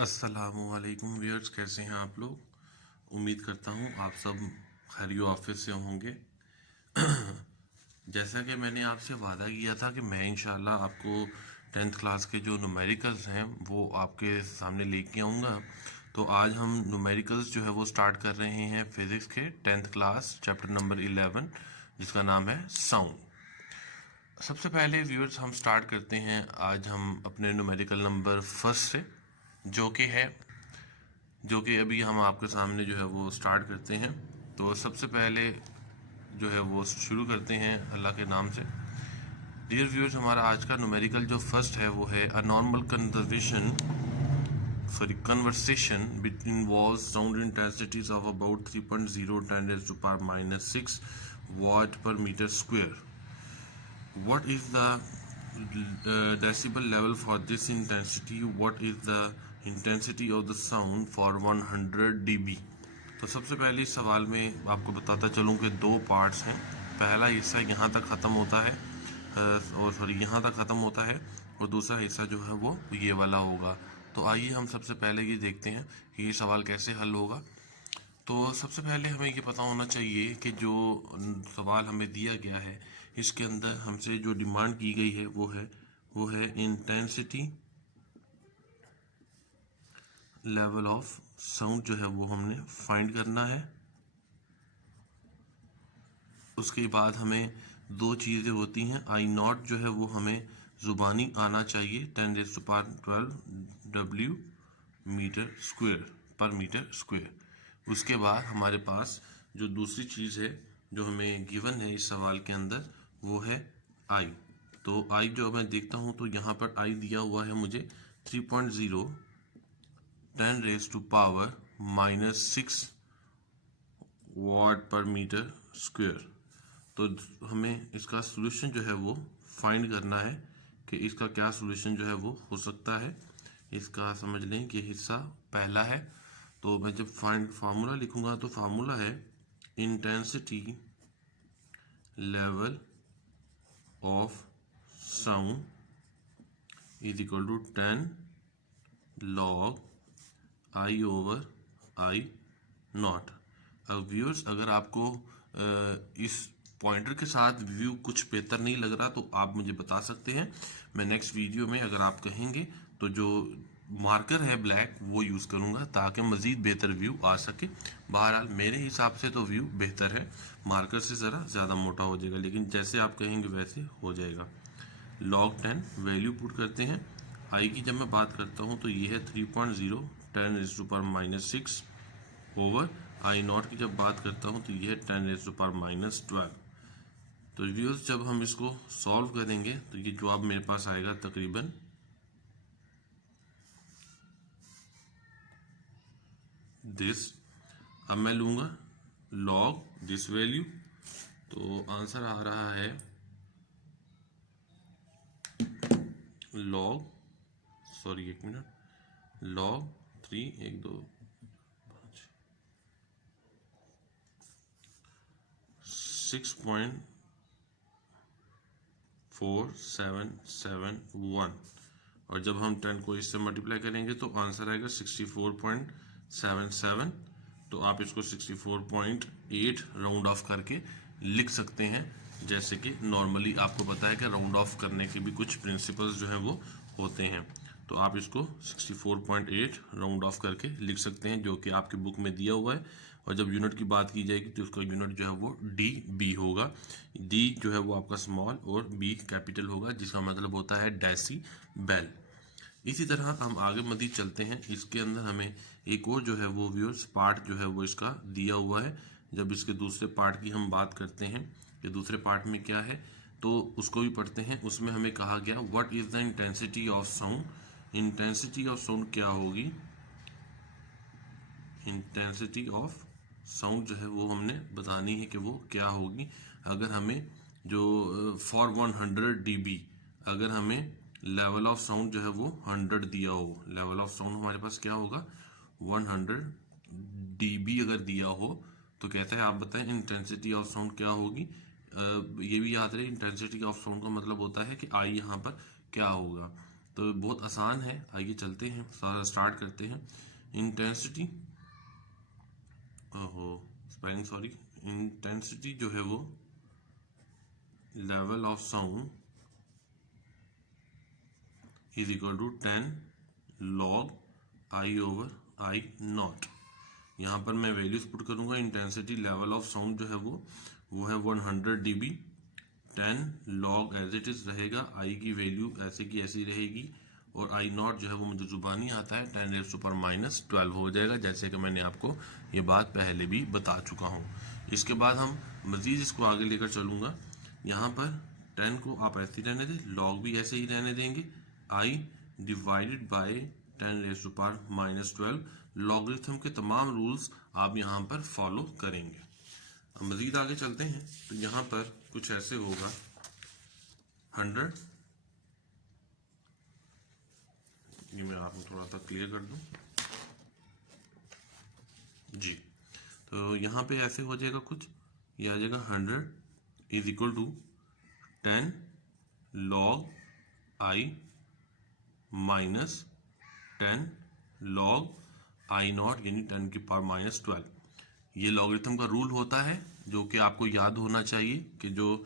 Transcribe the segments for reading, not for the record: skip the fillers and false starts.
अस्सलामुअलैकुम व्यूअर्स, कैसे हैं आप लोग। उम्मीद करता हूँ आप सब खैरियो ऑफिस से होंगे। जैसा कि मैंने आपसे वादा किया था कि मैं इंशाल्लाह आपको 10th क्लास के जो न्यूमेरिकल्स हैं वो आपके सामने लेके आऊँगा। तो आज हम न्यूमेरिकल्स जो है वो स्टार्ट कर रहे हैं फिज़िक्स के 10th क्लास चैप्टर नंबर 11, जिसका नाम है साउंड। सबसे पहले व्यूअर्स हम स्टार्ट करते हैं आज हम अपने न्यूमेरिकल नंबर फर्स्ट से, जो कि अभी हम आपके सामने जो है वो स्टार्ट करते हैं। तो सबसे पहले जो है वो शुरू करते हैं अल्लाह के नाम से। डियर व्यूअर्स, हमारा आज का न्यूमेरिकल जो फर्स्ट है वो है a normal conversation involves sound intensities of about 3.0 10 raised to power minus 6 watt per meter square. What is the decibel level for this intensity? What is the intensity of the sound for 100 dB? तो सबसे पहले इस सवाल में आपको बताता चलूँ कि दो पार्ट्स हैं। पहला हिस्सा यहाँ तक ख़त्म होता है और सॉरी यहाँ तक ख़त्म होता है, और दूसरा हिस्सा जो है वो ये वाला होगा। तो आइए हम सबसे पहले ये देखते हैं कि ये सवाल कैसे हल होगा। तो सबसे पहले हमें ये पता होना चाहिए कि जो सवाल हमें दिया गया है इसके अंदर हमसे जो डिमांड की गई है वो है इंटेंसिटी लेवल ऑफ साउंड जो है वो हमने फाइंड करना है। उसके बाद हमें दो चीज़ें होती हैं। आई नॉट जो है वो हमें ज़ुबानी आना चाहिए 10⁻12 डब्ल्यू मीटर स्क्वायर पर मीटर स्क्वायर। उसके बाद हमारे पास जो दूसरी चीज़ है जो हमें गिवन है इस सवाल के अंदर वो है आई। तो आई जो मैं देखता हूँ तो यहाँ पर आई दिया हुआ है मुझे 3.0 10 रेज टू पावर माइनस 6 वाट पर मीटर स्क्वायर। तो हमें इसका सॉल्यूशन जो है वो फाइंड करना है कि इसका क्या सॉल्यूशन जो है वो हो सकता है। इसका समझ लें कि हिस्सा पहला है। तो मैं जब फार्मूला लिखूंगा तो फार्मूला है intensity level of sound is equal to 10 log I over I naught. अब व्यूअर्स, अगर आपको इस पॉइंटर के साथ व्यू कुछ बेहतर नहीं लग रहा तो आप मुझे बता सकते हैं। मैं नेक्स्ट वीडियो में अगर आप कहेंगे तो जो मार्कर है ब्लैक वो यूज़ करूँगा ताकि मज़ीद बेहतर व्यू आ सके। बहरहाल मेरे हिसाब से तो व्यू बेहतर है, मार्कर से ज़रा ज़्यादा मोटा हो जाएगा, लेकिन जैसे आप कहेंगे वैसे हो जाएगा। log 10 वैल्यू पुट करते हैं। आई की जब मैं बात करता हूँ तो ये है 3.0 10 raise to power minus 6 over I naught की जब बात करता हूँ तो ये है 10 रेज़ टू पावर माइनस 12। तो व्यूअर्स, जब हम इसको सॉल्व करेंगे तो ये जवाब मेरे पास आएगा तकरीबन दिस। अब मैं लूँगा लॉग दिस वैल्यू, तो आंसर आ रहा है लॉग एक मिनट लॉग 3 1 2 5 6.4771, और जब हम 10 को इससे मल्टीप्लाई करेंगे तो आंसर आएगा 64.77। तो आप इसको 64.8 राउंड ऑफ करके लिख सकते हैं। जैसे कि नॉर्मली आपको पता है कि राउंड ऑफ करने के भी कुछ प्रिंसिपल्स जो हैं वो होते हैं। तो आप इसको 64.8 राउंड ऑफ करके लिख सकते हैं, जो कि आपके बुक में दिया हुआ है। और जब यूनिट की बात की जाएगी तो उसका यूनिट जो है वो DB होगा। D जो है वो आपका स्मॉल और B कैपिटल होगा, जिसका मतलब होता है डेसीबेल। इसी तरह हम आगे मज़ीद चलते हैं। इसके अंदर हमें एक और जो है वो व्यूअर्स पार्ट जो है वो इसका दिया हुआ है। जब इसके दूसरे पार्ट की हम बात करते हैं कि दूसरे पार्ट में क्या है तो उसको भी पढ़ते हैं। उसमें हमें कहा गया what is the intensity of sound. Intensity of sound क्या होगी, इंटेंसिटी ऑफ साउंड जो है वो हमने बतानी है कि वो क्या होगी। अगर हमें जो फॉर 100 dB अगर हमें लेवल ऑफ साउंड जो है वो 100 दिया हो, लेवल ऑफ साउंड हमारे पास क्या होगा 100 dB अगर दिया हो तो कहता है आप बताएं इंटेंसिटी ऑफ साउंड क्या होगी। ये भी याद रहे इंटेंसिटी ऑफ साउंड का मतलब होता है कि आई यहाँ पर क्या होगा। तो बहुत आसान है, आइए चलते हैं, स्टार्ट करते हैं। इंटेंसिटी, ओहो स्पेलिंग सॉरी, इंटेंसिटी जो है वो level of sound is equal to 10 log I over I naught. यहाँ पर मैं वैल्यूज पुट करूँगा। इंटेंसिटी लेवल ऑफ साउंड जो है वो है 100 dB। 10 log as it is रहेगा, आई की वैल्यू ऐसे की ऐसी रहेगी, और आई नॉट जो है वो मुझे जुबानी आता है 10⁻⁻12 हो जाएगा, जैसे कि मैंने आपको ये बात पहले भी बता चुका हूँ। इसके बाद हम मज़ीद इसको आगे लेकर चलूँगा। यहाँ पर 10 को आप ऐसे ही रहने दें, log भी ऐसे ही रहने देंगे, आई डिवाइडेड बाय 10⁻⁻12। लॉगरिथम के तमाम रूल्स आप यहाँ पर फॉलो करेंगे। अब मज़ीद आगे चलते हैं तो यहाँ पर कुछ ऐसे होगा 100, ये मैं आपको थोड़ा सा क्लियर कर दूं जी। तो यहाँ पे ऐसे हो जाएगा कुछ, ये आ जाएगा 100 is equal to 10 log I minus 10 log I naught, यानी 10⁻⁻12। ये लॉगरिथम का रूल होता है जो कि आपको याद होना चाहिए कि जो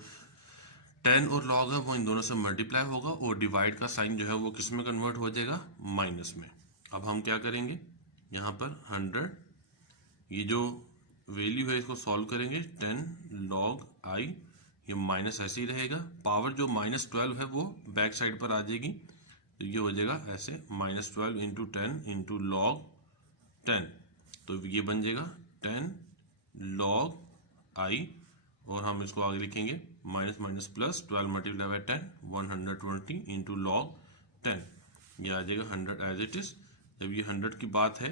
10 और log है वो इन दोनों से मल्टीप्लाई होगा, और डिवाइड का साइन जो है वो किस में कन्वर्ट हो जाएगा, माइनस में। अब हम क्या करेंगे, यहाँ पर 100, ये जो वैल्यू है इसको सॉल्व करेंगे, 10 log आई, ये माइनस ऐसे ही रहेगा, पावर जो -12 है वो बैक साइड पर आ जाएगी, तो ये हो जाएगा ऐसे -12 इंटू 10 इंटू log 10, तो ये बन जाएगा 10 log आई, और हम इसको आगे लिखेंगे minus minus plus 12 multiply by 10 120 into log 10, ये आ जाएगा 100 एज इट इज। जब ये 100 की बात है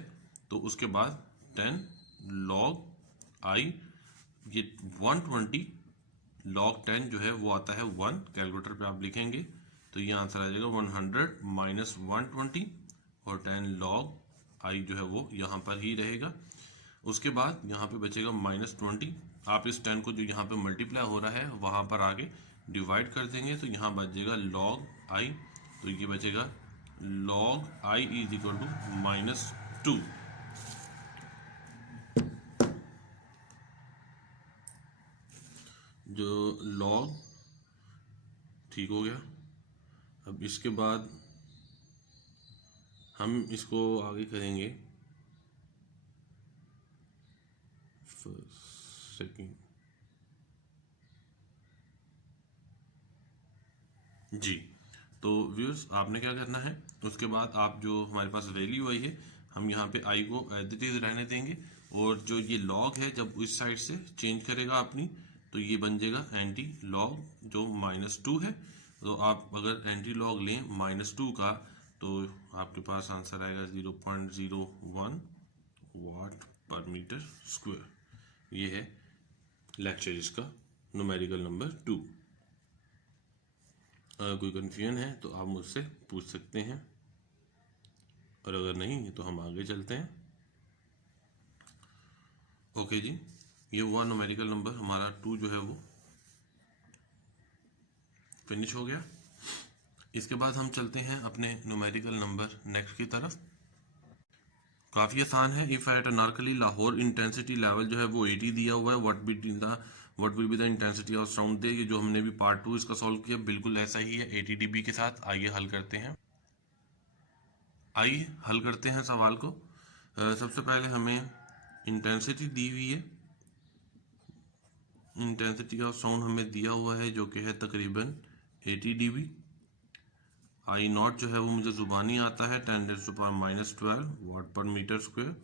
तो उसके बाद 10 log आई, ये 120 log 10 जो है वो आता है 1, कैलकुलेटर पे आप लिखेंगे तो ये आंसर आ जाएगा 100 माइनस 120, और 10 log आई जो है वो यहाँ पर ही रहेगा। उसके बाद यहाँ पे बचेगा -20, आप इस 10 को जो यहाँ पे मल्टीप्लाई हो रहा है वहाँ पर आगे डिवाइड कर देंगे, तो यहाँ बच जाएगा log आई, तो ये बचेगा log I is equal to -2। जो log ठीक हो गया। अब इसके बाद हम इसको आगे करेंगे सेकंड जी। तो व्यूअर्स आपने क्या करना है, उसके बाद आप जो हमारे पास वैल्यू आई है हम यहाँ पे आई को एज इट इज रहने देंगे, और जो ये log है जब इस साइड से चेंज करेगा अपनी, तो ये बन जाएगा एंटी log जो -2 है। तो आप अगर एंटी log लें -2 का, तो आपके पास आंसर आएगा 0.01 वाट पर मीटर स्क्वायर। ये है लेक्चर इसका न्यूमेरिकल नंबर 2। अगर कोई कन्फ्यूजन है तो आप मुझसे पूछ सकते हैं, और अगर नहीं तो हम आगे चलते हैं। ओके जी, ये हुआ न्यूमेरिकल नंबर हमारा 2 जो है वो फिनिश हो गया। इसके बाद हम चलते हैं अपने न्यूमेरिकल नंबर नेक्स्ट की तरफ। काफ़ी आसान है। If at Anarkali Lahore intensity level जो है वो 80 दिया हुआ है, what will be the intensity of sound they, ये जो हमने भी पार्ट 2 इसका सॉल्व किया बिल्कुल ऐसा ही है 80 dB के साथ। आइए हल करते हैं, आइए हल करते हैं सवाल को। सबसे पहले हमें इंटेंसिटी दी हुई है, इंटेंसिटी ऑफ साउंड हमें दिया हुआ है जो कि है तकरीबन 80 dB। आई नॉट जो है वो मुझे जुबानी आता है 10⁻⁻12 वाट पर मीटर स्क्वायर।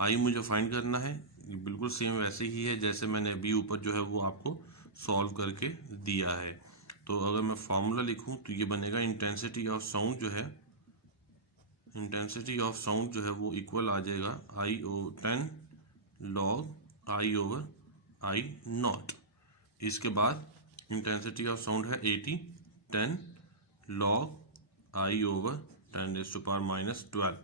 आई मुझे फाइंड करना है, बिल्कुल सेम वैसे ही है जैसे मैंने अभी ऊपर जो है वो आपको सॉल्व करके दिया है। तो अगर मैं फार्मूला लिखूं तो ये बनेगा इंटेंसिटी ऑफ साउंड जो है, इंटेंसिटी ऑफ साउंड जो है वो इक्वल आ जाएगा 10 log I over I not. इसके बाद इंटेंसिटी ऑफ साउंड है 80, 10 log आई ओवर 10⁻⁻12।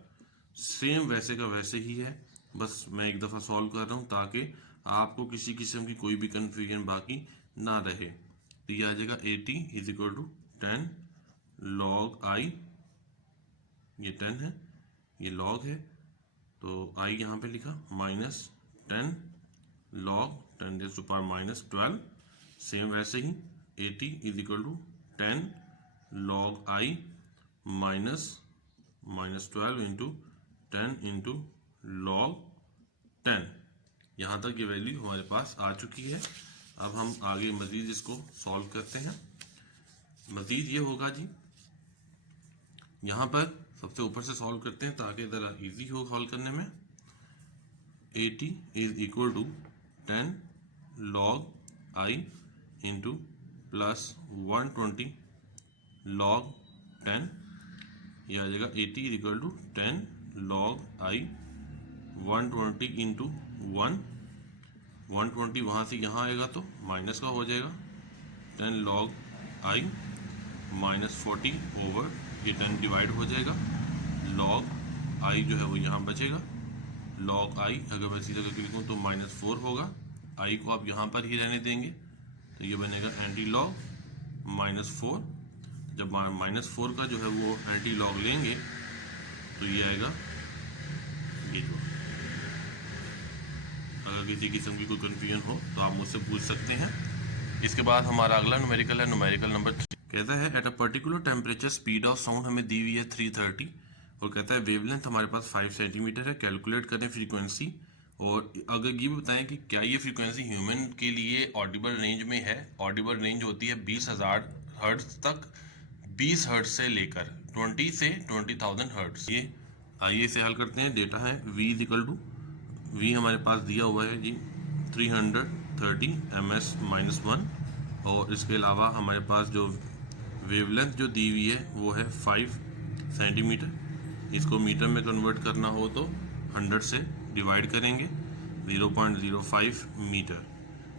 सेम वैसे का वैसे ही है, बस मैं एक दफ़ा सॉल्व कर रहा हूँ ताकि आपको किसी किस्म की कोई भी कन्फ्यूजन बाकी ना रहे। तो ये आ जाएगा 80 इज इक्वल टू 10 log आई ये 10 है, ये log है, तो I यहाँ पे लिखा -10 log 10 raised to power -12। Same वैसे ही 80 is equal to 10 log I -12 into 10 into log 10। यहाँ तक ये वैल्यू हमारे पास आ चुकी है। अब हम आगे मजीद इसको सॉल्व करते हैं। मजीद ये होगा जी, यहाँ पर सबसे ऊपर से सॉल्व करते हैं ताकि ज़रा इजी हो सॉल्व करने में। 80 is equal to 10 log I into plus 120 log 10। यह आ जाएगा 80 is equal to 10 log I 120 into 120 वहाँ से यहाँ आएगा तो माइनस का हो जाएगा 10 log I -40 ओवर ये 10 डिवाइड हो जाएगा। log I जो है वो यहाँ बचेगा। log I अगर मैं सीधा करके लिखूँ तो -4 होगा। I को आप यहाँ पर ही रहने देंगे तो ये बनेगा एंटी लॉग -4। जब -4 का जो है वो एंटी लॉग लेंगे तो ये आएगा ये जो। अगर किसी किस्म की कोई कन्फ्यूजन हो तो आप मुझसे पूछ सकते हैं। इसके बाद हमारा अगला न्यूमेरिकल है, न्यूमेरिकल नंबर 3। कहता है at a particular temperature speed of sound हमें दी हुई है 330 और कहता है वेवलेंथ हमारे पास 5 सेंटीमीटर है। कैलकुलेट करें फ्रीक्वेंसी। और अगर ये बताएं कि क्या ये फ्रीक्वेंसी ह्यूमन के लिए ऑडिबल रेंज में है। ऑडिबल रेंज होती है 20,000 हर्ट्ज तक, 20 हर्ट्ज से लेकर 20 से 20,000 हर्ट्ज। ये आइए इसे हल करते हैं। डेटा है v is equal to, v हमारे पास दिया हुआ है जी 330 ms-1 और इसके अलावा हमारे पास जो वेवलेंथ जो दी हुई है वो है 5 सेंटीमीटर। इसको मीटर में कन्वर्ट करना हो तो 100 से डिवाइड करेंगे 0.05 मीटर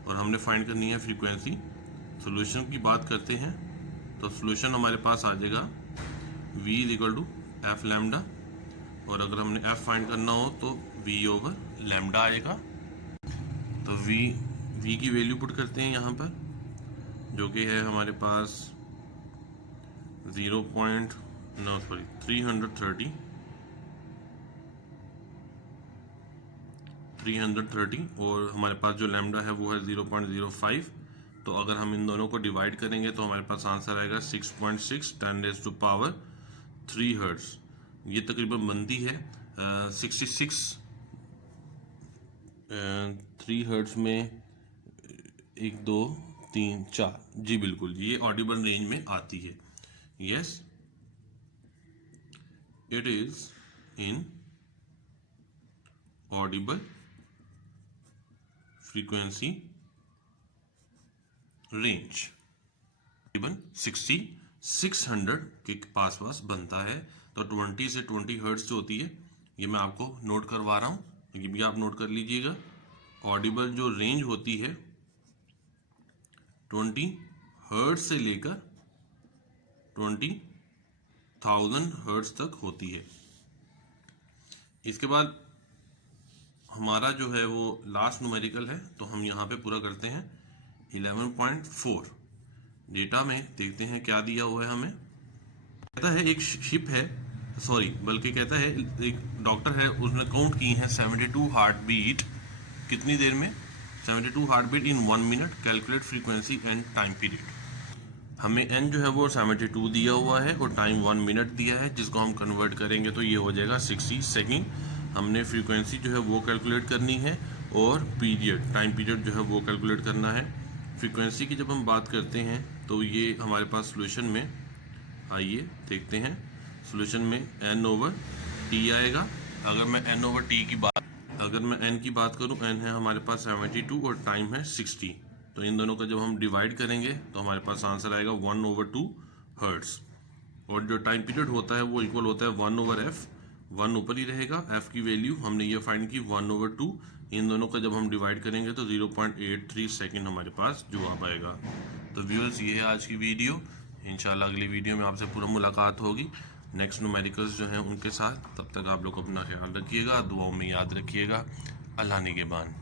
और हमने फाइंड करनी है फ्रीक्वेंसी। सॉल्यूशन की बात करते हैं तो सॉल्यूशन हमारे पास आ जाएगा v is equal to F lambda और अगर हमने f फाइंड करना हो तो v ओवर लैम्डा आएगा। तो v की वैल्यू पुट करते हैं यहाँ पर जो कि है हमारे पास 330 और हमारे पास जो लैम्डा है वो है 0.05। तो अगर हम इन दोनों को डिवाइड करेंगे तो हमारे पास आंसर आएगा 6.6 10 raised to power 3 हर्ट्ज। ये तकरीबन बनती है 66 3 हर्ट्ज में 1 2 3 4 जी बिल्कुल ये ऑडिबल रेंज में आती है। Yes it is in Audible frequency range. तकरीबन 600 के पास बनता है। तो 20 से 20 हर्ट्ज जो होती है ये मैं आपको नोट करवा रहा हूँ, ये भी आप नोट कर लीजिएगा। ऑडिबल जो रेंज होती है 20 हर्ट्ज से लेकर 20,000 हर्ट्ज तक होती है। इसके बाद हमारा जो है वो लास्ट न्यूमेरिकल है तो हम यहाँ पे पूरा करते हैं 11.4। डेटा में देखते हैं क्या दिया हुआ है हमें। कहता है एक शिप है, सॉरी बल्कि कहता है एक डॉक्टर है, उसने काउंट की है 72 हार्ट बीट कितनी देर में, 72 heart beat in 1 minute. Calculate frequency and time period. हमें n जो है वो 72 दिया हुआ है और टाइम 1 मिनट दिया है जिसको हम कन्वर्ट करेंगे तो ये हो जाएगा 60 सेकेंड। हमने फ्रीक्वेंसी जो है वो कैलकुलेट करनी है और पीरियड टाइम पीरियड जो है वो कैलकुलेट करना है। फ्रीक्वेंसी की जब हम बात करते हैं तो ये हमारे पास सॉल्यूशन में, आइए देखते हैं, सॉल्यूशन में n ओवर t आएगा। अगर मैं n ओवर n की बात करूं, n है हमारे पास 72 और टाइम है 60। तो इन दोनों का जब हम डिवाइड करेंगे तो हमारे पास आंसर आएगा 1/2 हर्ट्ज। और जो टाइम पीरियड होता है वो इक्वल होता है 1/f। 1 ऊपर ही रहेगा, f की वैल्यू हमने ये फाइंड की 1/2। इन दोनों का जब हम डिवाइड करेंगे तो 0.83 सेकेंड हमारे पास जवाब आएगा। तो व्यूअर्स ये है आज की वीडियो। इंशाल्लाह अगली वीडियो में आपसे पूरा मुलाकात होगी नेक्स्ट न्यूमेरिकल्स जो हैं उनके साथ। तब तक आप लोग अपना ख्याल रखिएगा, दुआओं में याद रखिएगा। अल्लाह निगहबान।